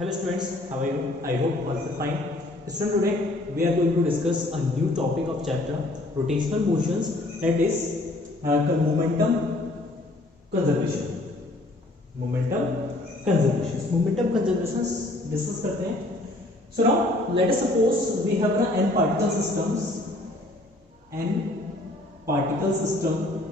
Hello students, how are you? I hope all are fine. Student, today we are going to discuss a new topic of chapter rotational motions, that is momentum conservation. Momentum conservations discuss करते हैं. So now let us suppose we have an n particle systems. N particle system.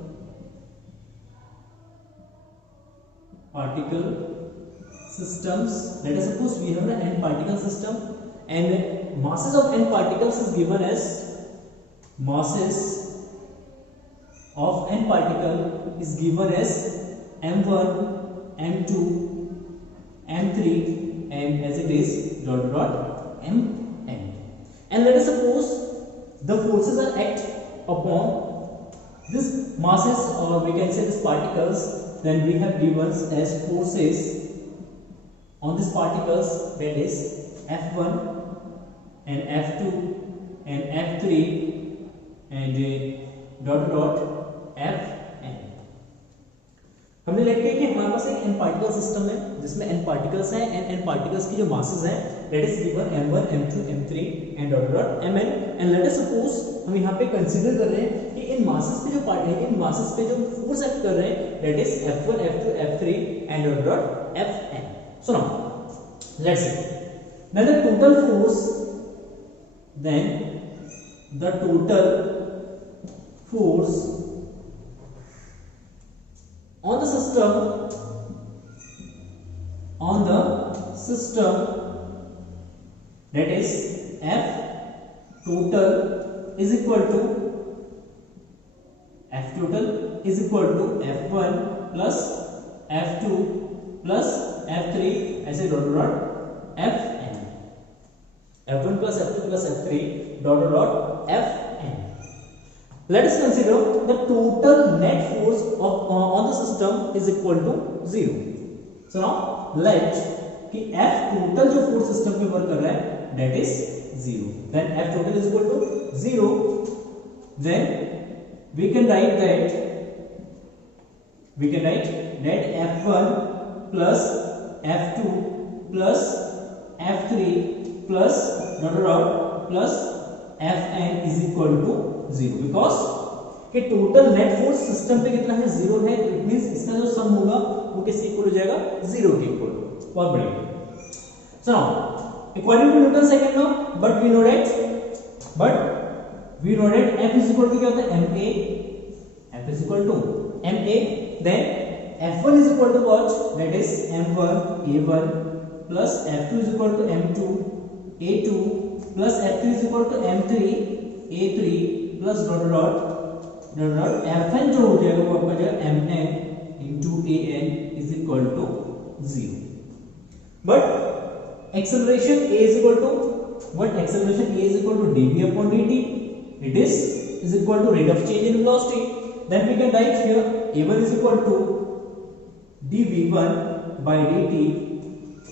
Systems. Let us suppose we have an n particle system and masses of n particles is given as m1, m2, m3 and as it is mn. And let us suppose the forces are act upon this masses, or we can say these particles. Then we have given as forces on these particles, that is F1 and F2 and F3 and Fn. हमने late किया कि हमारे पास एक n particle system है जिसमें n particles हैं and n particles की जो मासेस हैं that is given m1, m2, m3 and mn. and let us suppose हम यहाँ पे कंसीडर कर रहे हैं कि इन मासेस पे जो पार्ट है, इन मासेस पे जो फोर्स एक्ट कर रहे हैं that is F1, F2, F3 and Fn. So now let's see. Now the total force on the system that is F total is equal to F1 plus F2 plus F3 ऐसे Fn. F1 plus F2 plus F3 Fn. Let us consider the total net force on the system is equal to 0. So now let कि F total जो force system पे work कर रहा है that is 0. Then F total is equal to 0. Then we can write that F1 plus F2 plus F3 plus Fn is equal to 0 because कि total net force system पे कितना है 0 है. It means इसका जो सम होगा वो किसके इक्वल हो जाएगा 0 के इक्वल. बहुत बढ़िया. So now according to Newton second law but we know that F is equal to क्या होता है ma. F is equal to ma. then F1 is equal to what, that is m1 a1 plus F2 is equal to m2 a2 plus F3 is equal to m3 a3 plus Fn जो हो जाएगा वो आपका जाएगा mn into an is equal to 0. but acceleration a is equal to what? Acceleration a is equal to dv upon dt. It is equal to rate of change in velocity. Then we can write here a1 is equal to dv1 by dt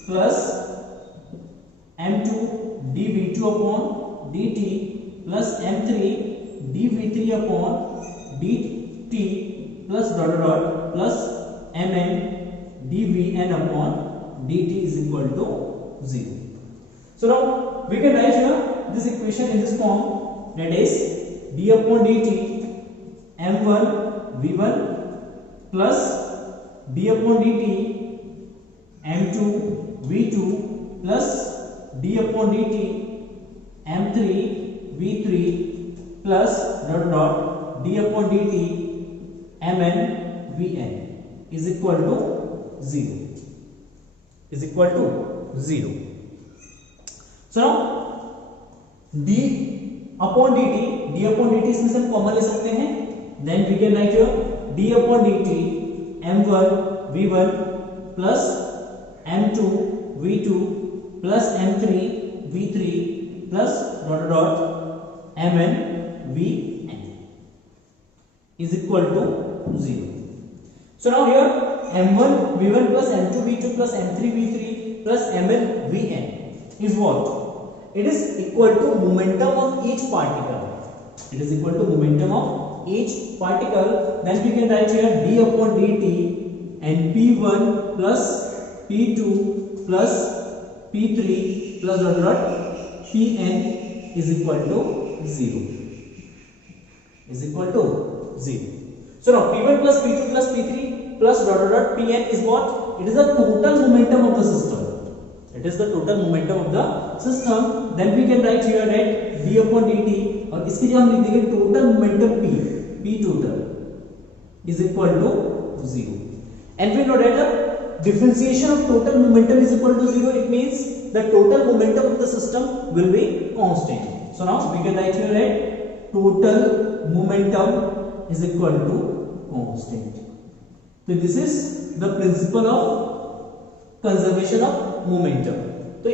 plus m2 dv2 upon dt plus m3 dv3 upon dt plus plus mn dvn upon dt is equal to 0. So now we can write here this equation in this form, that is d upon dt m1 v1 plus d upon dt m2 v2 plus d upon dt m3 v3 plus d upon dt mn vn is equal to 0. So now d upon dt इसमें से हम common ले सकते हैं. then we can write here d upon dt m1 v1 plus m2 v2 plus m3 v3 plus mn vn is equal to 0. So now here m1 v1 plus m2 v2 plus m3 v3 plus mn vn is what? It is equal to momentum of each particle. Then we can write here d upon dt and p1 plus p2 plus P3 plus dot dot Pn is equal to 0. Is equal to 0. So now P1 plus P2 plus P3 plus dot dot dot Pn is what? It is the total momentum of the system. It is the total momentum of the system. Then we can write here that d upon dt, और इसकी जगह हम लिख देंगे total momentum P total is equal to 0. And we know that the differentiation of total momentum is equal to 0. It means the total momentum of the system will be constant. So now we can write here that total momentum is equal to constant. So this is the principle of conservation of momentum. तो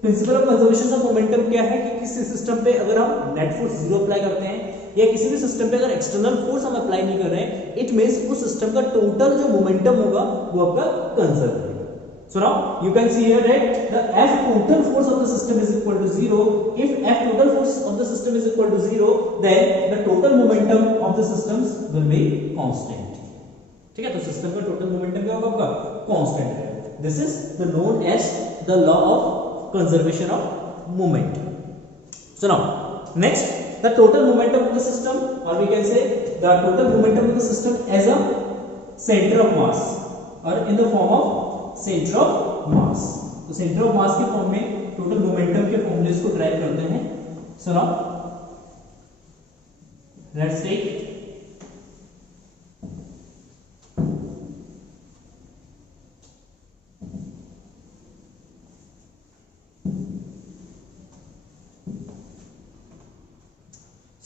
principle of conservation of momentum क्या है कि किसी system पे अगर हम net force 0 apply करते हैं या किसी भी सिस्टम पे अगर एक्सटर्नल फोर्स हम अप्लाई नहीं कर रहे हैं, इट मींस उस सिस्टम का टोटल जो मोमेंटम होगा वो आपका कंजर्व होगा. So now you can see here that the F total force of the system is equal to 0. If F total force of the system is equal to 0, then the total momentum of the systems will be constant. ठीक है, तो system का total momentum क्या होगा आपका? Constant है. This is the known as the law of conservation of moment. So now next, the total momentum of the system, or we can say the total momentum of the system as a center of mass or in the form of center of mass. तो center of mass के form में total momentum के फॉर्मूले को drive करते हैं. So now let's take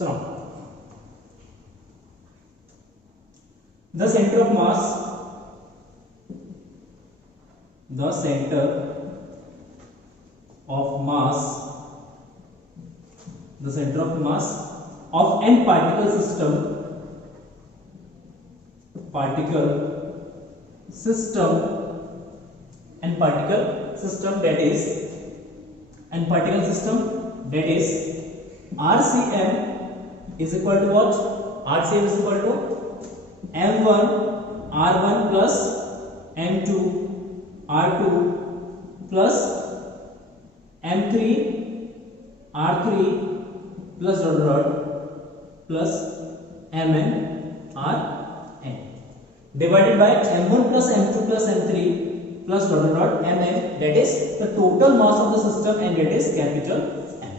So now, the center of mass of n particle system that is RCM is equal to what? RCM is equal to M1 R1 plus M2 R2 plus M3 R3 plus dot dot plus Mn Rn divided by M1 plus M2 plus M3 plus dot dot Mn, that is the total mass of the system, and that is capital M.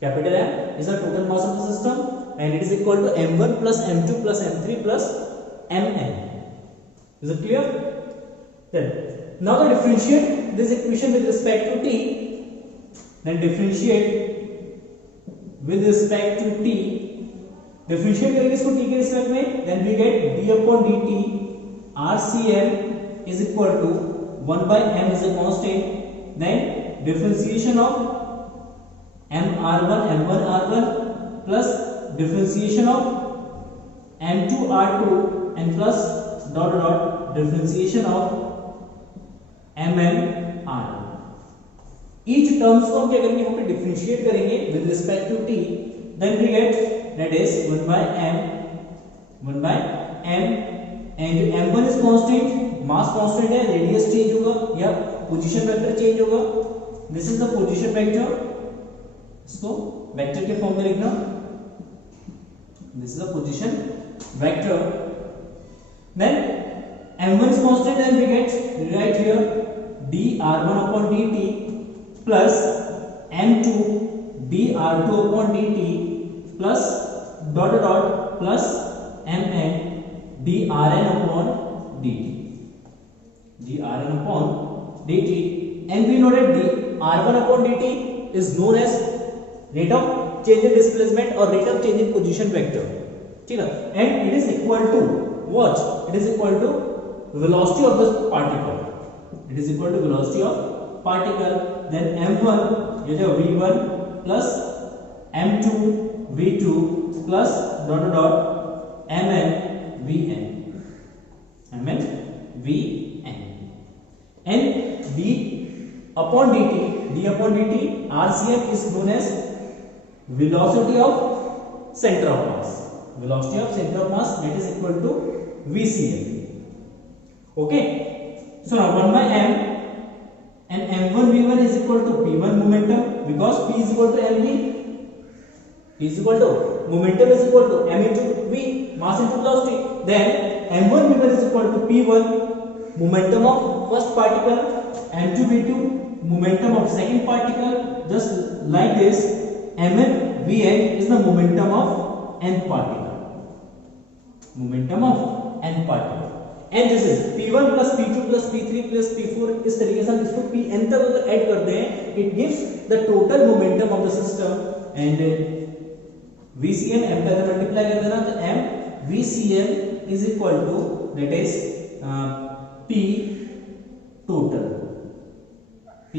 Capital M is the total mass of the system and it is equal to M1 plus M2 plus M3 plus Mn. Is it clear? Then now the differentiate this equation with respect to t. Then differentiate with respect to t. Differentiate करेंगे इसको t के respect में. Then we get d upon dt RCM is equal to 1 by m is a constant. Then differentiation of M1 R1 plus differentiation of M2 R2 and plus dot dot differentiation of Mn Rn. Each terms को हम क्या करेंगे, यहाँ पे differentiate करेंगे with respect to t. Then we get that is 1 by m and m1 is constant, mass constant है, radius change होगा या position vector change होगा. This is the position vector. इसको वेक्टर के फॉर्म में लिखना. This is the position vector. Then m1 is constant, then we get right here dr1 upon dt plus m2 dr2 upon dt plus dot dot plus mn drn upon dt. And we know that dr1 upon dt is known as rate of change in displacement or rate of change in position vector. ठीक है, and it is equal to what? It is equal to velocity of the particle. It is equal to velocity of particle. Then m1 ये जो v1 plus m2 v2 plus dot dot mn vn and d upon dt RCM is known as velocity of center of mass. Velocity of center of mass, that is equal to VCM. Okay. So now 1 by m and m1 v1 is equal to p1 momentum because p is equal to mv. P is equal to momentum is equal to m into v, mass into velocity. Then m1 v1 is equal to p1 momentum of first particle, m2 v2 momentum of second particle. Just like this, mn vn is the momentum of nth particle. Momentum of nth particle. And this is p1 plus p2 plus p3 plus p4. इस तरीके से हम इसको pn तक अगर add करते हैं, it gives the total momentum of the system. And VCM m का अगर मल्टीप्लाई कर देना तो m VCM is equal to that is p total. P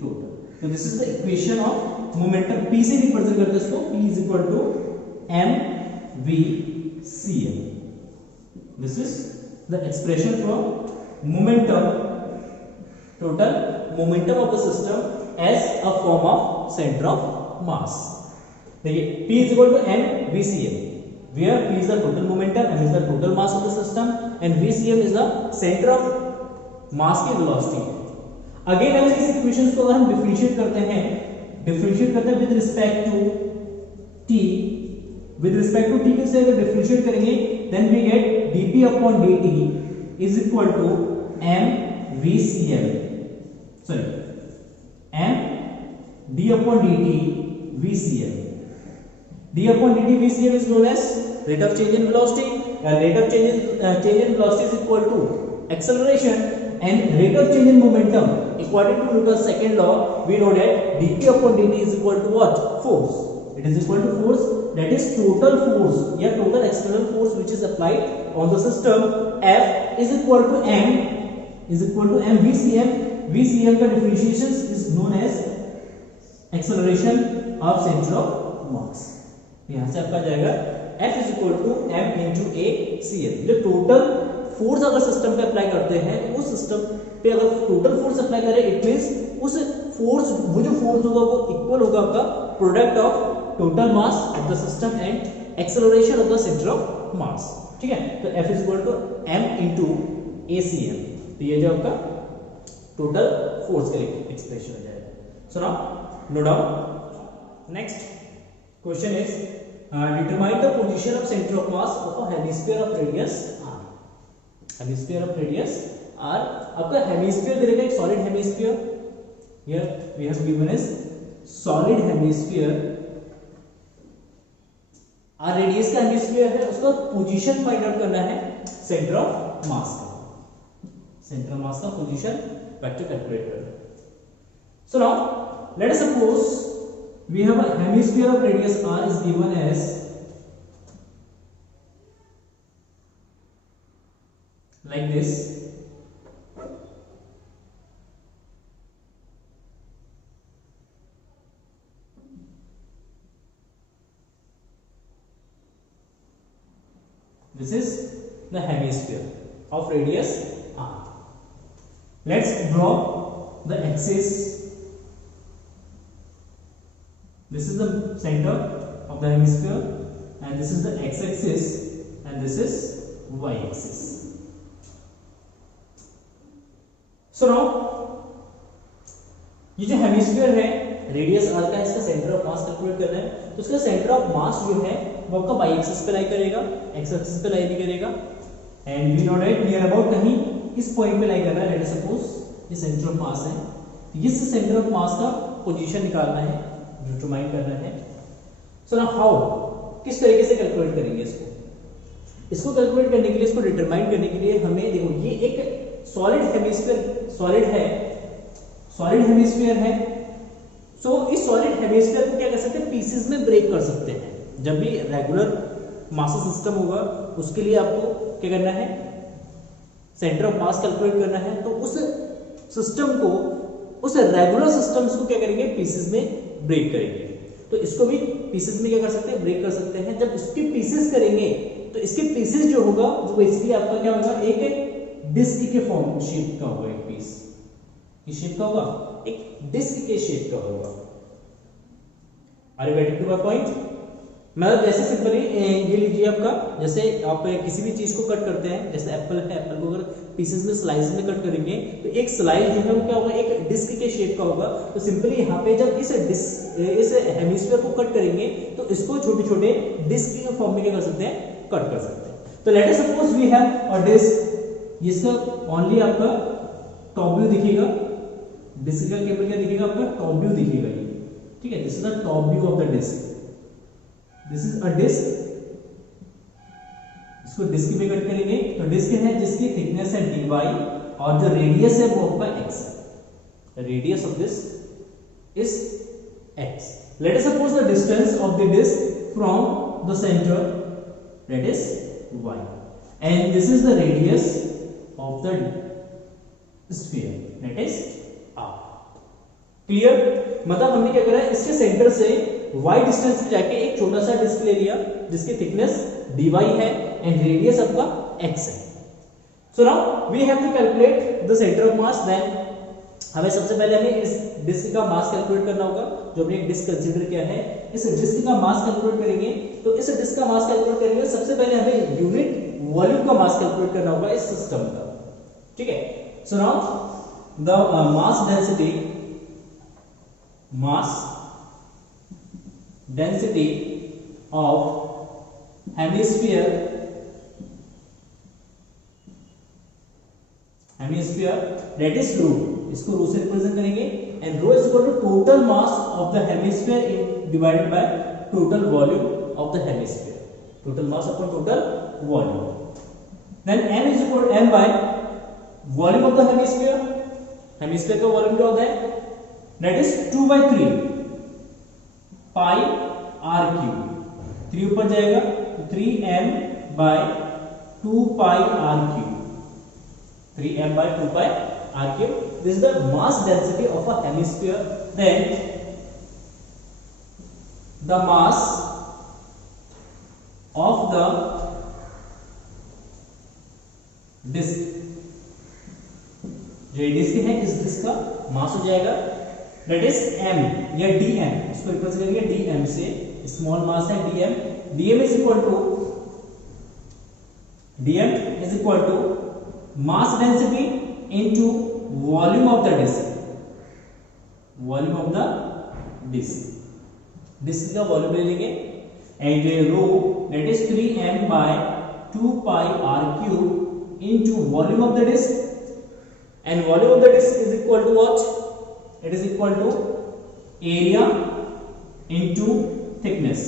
total. So this is the equation of momentum. P से represent करते हैं इसको. P is equal to m VCM. This is the expression for momentum, total momentum of the system as a form of center of mass. देखिए P is equal to m VCM, where P is the total momentum, m is the total mass of the system, and VCM is the center of mass की velocity. Again अगर इस equations को अगर हम differentiate करते हैं with respect to t से अगर डिफरेंशिएट करेंगे, then we get dp upon dt is equal to m VCM, sorry, m d upon dt VCM. d upon dt VCM is known as rate of change in velocity, and rate of change in velocity is equal to acceleration, and rate of change in momentum according to Newton's second law we know that dp upon dt is equal to what? Force. It is equal to force, that is total force या total external force which is applied on the system. F is equal to m VCM. VCM का differentiation is known as acceleration of center of mass. यहाँ से आपका जाएगा F is equal to m into a cm. जो total force अगर system पे apply करते हैं, उस सिस्टम पे अगर टोटल फोर्स अप्लाई करें, इट मींस उस फोर्स, वो जो फोर्स होगा वो इक्वल होगा आपका product of total mass of the system and acceleration of the centre of mass. ठीक है, तो F is equal to m into ACM. तो ये जो आपका टोटल फोर्स के लिए एक्सप्रेशन हो जाएगा. So now note down. Next question is determine the position of centre of mass of a hemisphere of radius r. Hemisphere of radius r, आपका hemisphere दे रखा है, एक solid hemisphere. Here we have given is solid hemisphere. r radius का hemisphere है, उसका position find out करना है सेंटर ऑफ मास का. सेंटर ऑफ मास का पोजीशन वेक्टर कैलकुलेट करना है. So now let us suppose we have a hemisphere of radius r is given as like this. This is the hemisphere of radius r. Let's draw the axis. This is the center of the hemisphere, and this is the x-axis, and this is y-axis. So now ये जो hemisphere है radius r का, इसका centre of mass calculate करना है. तो इसका centre of मास जो है वो आपका y एक्सिस पे लाई करेगा, x एक्सिस पे लाई नहीं करेगा. And we know that near about कहीं इस पॉइंट पे लाई करना है. लेट अस सपोज ये सेंटर ऑफ मास है, इस सेंटर ऑफ मास का पोजीशन निकालना है, डिटरमाइन करना है. सो नाउ हाउ, किस तरीके से कैलकुलेट करेंगे इसको कैलकुलेट करने के लिए, इसको डिटरमाइन करने के लिए हमें देखो ये एक सॉलिड हेमिस्फीयर, सॉलिड हेमिस्फीयर है. सो इस सॉलिड हेमिस्फीयर को क्या कर सकते हैं, पीसेस में ब्रेक कर सकते हैं. जब भी रेगुलर मास सिस्टम होगा उसके लिए आपको क्या करना है, सेंटर ऑफ मास कैलकुलेट करना है. तो उस सिस्टम को, उस रेगुलर सिस्टम्स को क्या करेंगे, पीसेस में ब्रेक करेंगे. तो इसको भी पीसेस में क्या कर सकते हैं, ब्रेक कर सकते हैं. जब इसके पीसेस करेंगे तो इसके पीसेस जो होगा वो बेसिकली आपका क्या होगा, एक डिस्क के फॉर्म शेप का होगा. एक पीस किस शेप का होगा, एक डिस्क के शेप का होगा. Are you getting to my point? मतलब जैसे सिंपली ये लीजिए आपका, जैसे आप किसी भी चीज को कट करते हैं, जैसे एप्पल है, एप्पल को अगर पीसेस में स्लाइस में कट करेंगे तो एक स्लाइस जो है वो क्या होगा, एक डिस्क के शेप का होगा। तो सिंपली यहाँ पे जब इस हेमिस्फीयर को कट करेंगे तो इसको छोटे छोटे डिस्क के फॉर्म में क्या कर सकते हैं, कट कर सकते हैं। तो let us suppose we have a disc, इसका ओनली आपका टॉप व्यू दिखेगा, डिस्क का केवल क्या दिखेगा, आपका टॉप व्यू दिखेगा ये, ठीक है। This is the top view of the disc, this is a disc. इसको डिस्क में कट करेंगे तो डिस्क है जिसकी थिकनेस है dy और जो रेडियस है वो आपका x है, radius of this is x। Let us suppose the distance of the disc from the centre, that is y, and this is the radius of the sphere, that is r। Clear? मतलब हमने क्या करा है, इसके centre से y distance पे जाके एक छोटा सा डिस्क ले लिया जिसकी थिकनेस dy है एंड रेडियस आपका x है। So now we have to calculate the centre of mass. Then हमें सबसे पहले हमें इस डिस्क का मास कैलकुलेट करना होगा, जो हमने एक डिस्क कंसीडर किया है। इस डिस्क का मास कैलकुलेट करेंगे तो इस डिस्क का मास कैलकुलेट करेंगे सबसे पहले हमें यूनिट वॉल्यूम का मास कैलकुलेट करना होगा इस सिस्टम का, ठीक है। So now the mass density of hemisphere that is rho, इसको rho से रिप्रेजेंट करेंगे and rho is equal to total mass of the hemisphere divided by total volume of the hemisphere, total mass upon total volume। then m is equal to m by volume of the hemisphere, hemisphere का volume क्या होता है, that is 2/3 pi r cube, 3 ऊपर जाएगा तो 3m by 2 pi r cube, 3m by 2 pi r cube। This is the mass density of a hemisphere। Then the mass of the disk, जो disc है इस disc का mass हो जाएगा that is m या dm, इसको represent करेंगे dm से, स्मॉल मास है dm, dm is equal to mass density into volume of the disc, volume of the disc, disc का वॉल्यूम ले लेंगे and rho that is 3m by 2 pi r cube into volume of the disc, and volume of the disk is equal to what, it is equal to area into thickness।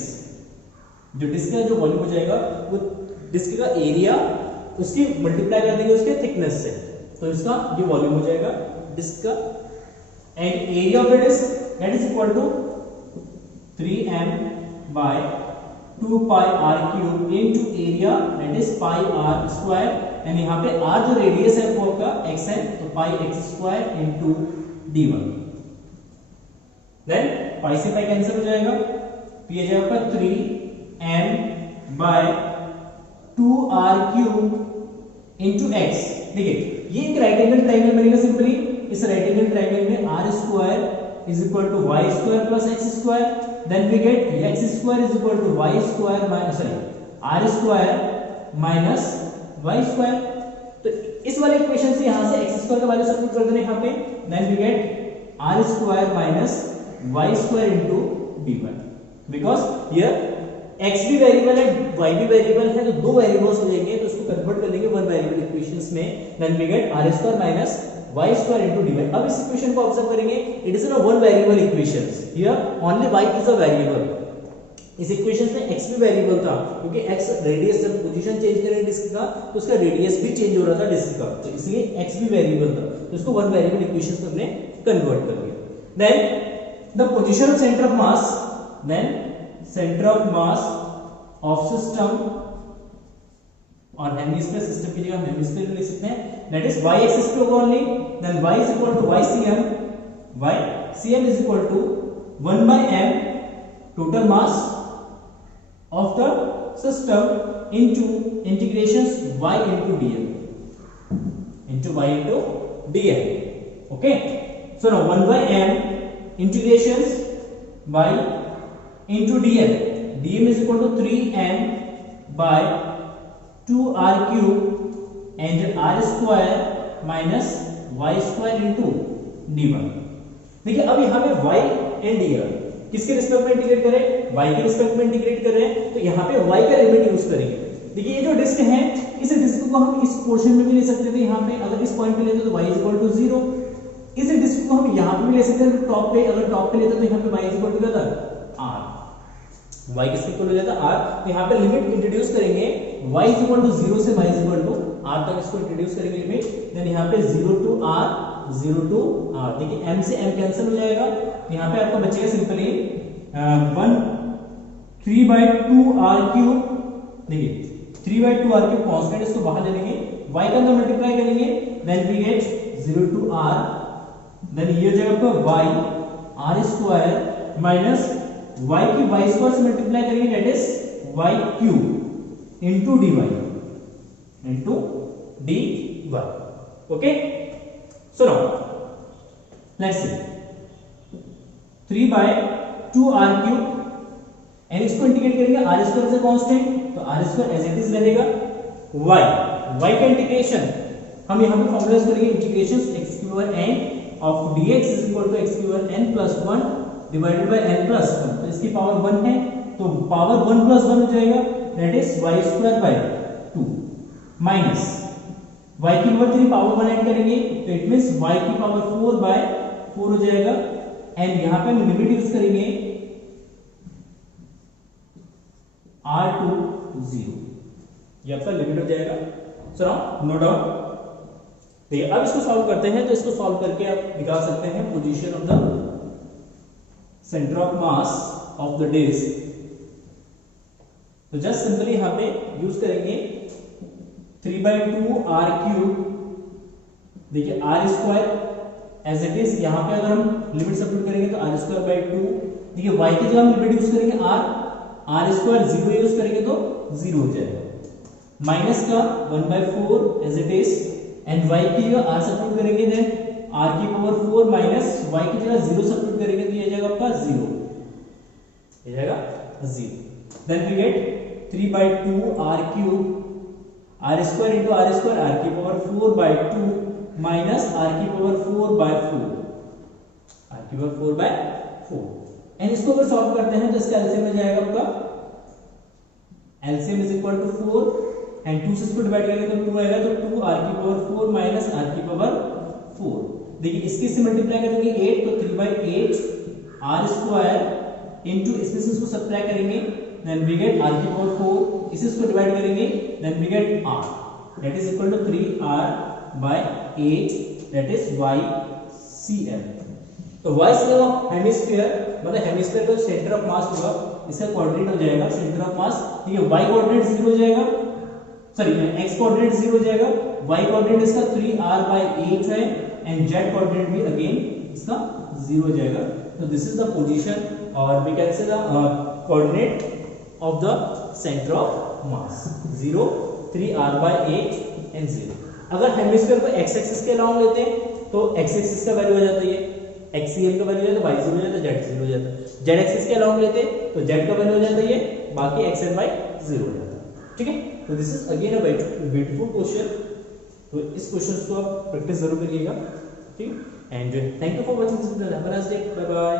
जो disc का जो volume हो जाएगा वो disc का area उसकी multiply कर देंगे उसके थिकनेस से, तो इसका ये वॉल्यूम हो जाएगा डिस्क का, and area of the disc that is equal to 3m by 2 pi r cube into area that is pi r square, and यहाँ पे r जो रेडियस है वो आपका x है तो pi x square into d1। Then pi से pi cancel हो जाएगा तो ये जाएगा आपका 3m by 2r cube into x। देखिए ये एक राइट एंगल ट्रायंगल बनेगा सिंपली, इस राइट एंगल ट्रायंगल में r square is equal to y square plus x square, then we get x square is equal to y square minus r square minus y square। तो इस वाले equation से यहां से x square का value substitute कर देना यहां पे, then we get r square minus y square into d1, because here x भी वेरिएबल है y भी वेरिएबल है, तो दो वेरिएबल्स हो जाएंगे तो इसको कन्वर्ट कर लेंगे वन वेरिएबल इक्वेशंस में, then we get r square minus y square into d1। अब इस इक्वेशन को ऑब्जर्व करेंगे, it is a one variable equations, here only y is a variable. इस इक्वेशन में x भी वेरिएबल था क्योंकि x रेडियस जब पोजीशन चेंज करें डिस्क का तो उसका रेडियस भी चेंज हो रहा था डिस्क का, तो इसलिए x भी वेरिएबल था, तो इसको वन वेरिएबल इक्वेशन में हमने कन्वर्ट कर दिया। Then the position of centre of mass, then centre of mass of system और हेमिस्फीयर, सिस्टम की जगह हेमिस्फीयर लिख सकते हैं, दैट इज y एक्सिस पे होगा only, then y is equal to ycm is equal to 1 by m total mass of the system into integrations y into dm, okay। So now 1 by m integrations y into dm is equal to 3m by 2r cube and r square minus y square into d y. देखिए अब यहाँ पे y and d किसके respect में integrate करें, y के respect में integrate कर रहे हैं, तो यहाँ पे y का लिमिट यूज करेंगे। देखिए ये जो डिस्क है, इस डिस्क को हम इस पोर्शन में भी ले सकते थे, यहाँ पे अगर इस पॉइंट पे लेते तो y इक्वल टू 0। इस डिस्क को हम यहाँ पे भी ले सकते हैं, तो टॉप पे अगर टॉप पे लेते तो यहाँ पे y इक्वल टू क्या था, r, y किसके इक्वल हो जाता r। तो यहाँ पे लिमिट इंट्रोड्यूस करेंगे, y इक्वल टू 0 से y इक्वल टू r तक इसको इंट्रोड्यूस करेंगे लिमिट। देन यहाँ पे 0 टू r, 0 टू r। देखिए m से m कैंसिल हो जाएगा, यहाँ पे आपको बचेगा सिंपली 3/2r क्यूब। देखिए 3/2r क्यूब कांस्टेंट, इसको बाहर ले लेंगे, y का अंदर मल्टीप्लाई करेंगे, then we get 0 to r, then ये हो जाएगा आपका y r square minus y की y स्क्वायर से मल्टीप्लाई करेंगे, that is y cube into dy, into dy। Okay, so now let's see 3/2r cube, and इसको integrate करेंगे, r square से कांस्टेंट, तो r square as it is रहेगा। y का integration हम यहाँ पे फॉर्मूला यूज करेंगे, इंटीग्रेशन x की power n of dx is equal to x की power n plus 1 divided by n plus 1। तो इसकी पावर 1 है, तो पावर 1 प्लस 1 हो जाएगा, that is y square by 2 minus y की पावर 3 पावर 1 ऐड करेंगे, तो इट मींस y की पावर 4 बाय 4 हो जाएगा। एंड यहाँ पे हम लिमिट यूज करेंगे r टू 0, ये आपका लिमिट हो जाएगा। So now no doubt. देखिए अब इसको सॉल्व करते हैं, तो इसको सॉल्व करके आप निकाल सकते हैं position of the centre of mass of the disc. तो जस्ट सिंपली यहाँ पे यूज करेंगे 3/2r क्यूब। देखिए r square as it is, यहाँ पे अगर हम लिमिट सब्स्टिट्यूट करेंगे तो r स्क्वायर बाय 2। देखिए y की जगह हम लिमिट यूज करेंगे r स्क्वायर 0 यूज करेंगे तो 0 हो जाएगा, माइनस का 1/4 as it is, and y की जगह r सब्स्टिट्यूट करेंगे, देन r की पावर 4 माइनस y की जगह 0 सब्स्टिट्यूट करेंगे, तो ये जाएगा आपका 0, ये जाएगा 0। Then we get 3/2r cube, r square into r square, r की पावर 4/2 माइनस r की पावर 4/4, r की पावर 4/4। एंड इसको अगर सॉल्व करते हैं तो इसका एलसीएम में जाएगा आपका, LCM is equal to 4 and 2 से इसको डिवाइड करेंगे तो 2 आएगा, तो 2r की पावर 4 माइनस r की पावर 4। देखिए इसके से मल्टीप्लाई करेंगे 8, तो 3/8 r स्क्वायर इनटू इसमें से इसको सब्ट्रैक्ट करेंगे, देन वी गेट r की पावर 4, इसे इसको डिवाइड करेंगे, then we get r, that is equal to 3r/8, that is ycm। तो ycm ऑफ हेमिस्फीयर, मतलब हेमिस्फीयर का सेंटर ऑफ मास होगा, इसका कोऑर्डिनेट हो जाएगा सेंटर ऑफ मास। ठीक है, y कोऑर्डिनेट 0 हो जाएगा, सॉरी x कोऑर्डिनेट 0 हो जाएगा, y कोऑर्डिनेट इसका 3r/8 है, एंड z कोऑर्डिनेट भी अगेन इसका 0 हो जाएगा। तो दिस इज द पोजीशन, और we can say the coordinate of the centre of mass 0, 3r/8 and 0। अगर हेमिस्फीयर को x एक्सिस के अलाउंग लेते हैं तो x एक्सिस का वैल्यू हो जाता है, xcm का वैल्यू हो जाता है, y 0 हो जाता है, z 0 हो जाता है। z एक्सिस के अलाउंग लेते हैं तो z का वैल्यू हो जाता है, बाकी x एंड y 0 हो जाता है। ठीक है, तो this is again a beautiful question. तो इस क्वेश्चन को आप प्रैक्टिस जरूर करिएगा। ठीक, and thank you for watching this video. Have a nice day, bye bye.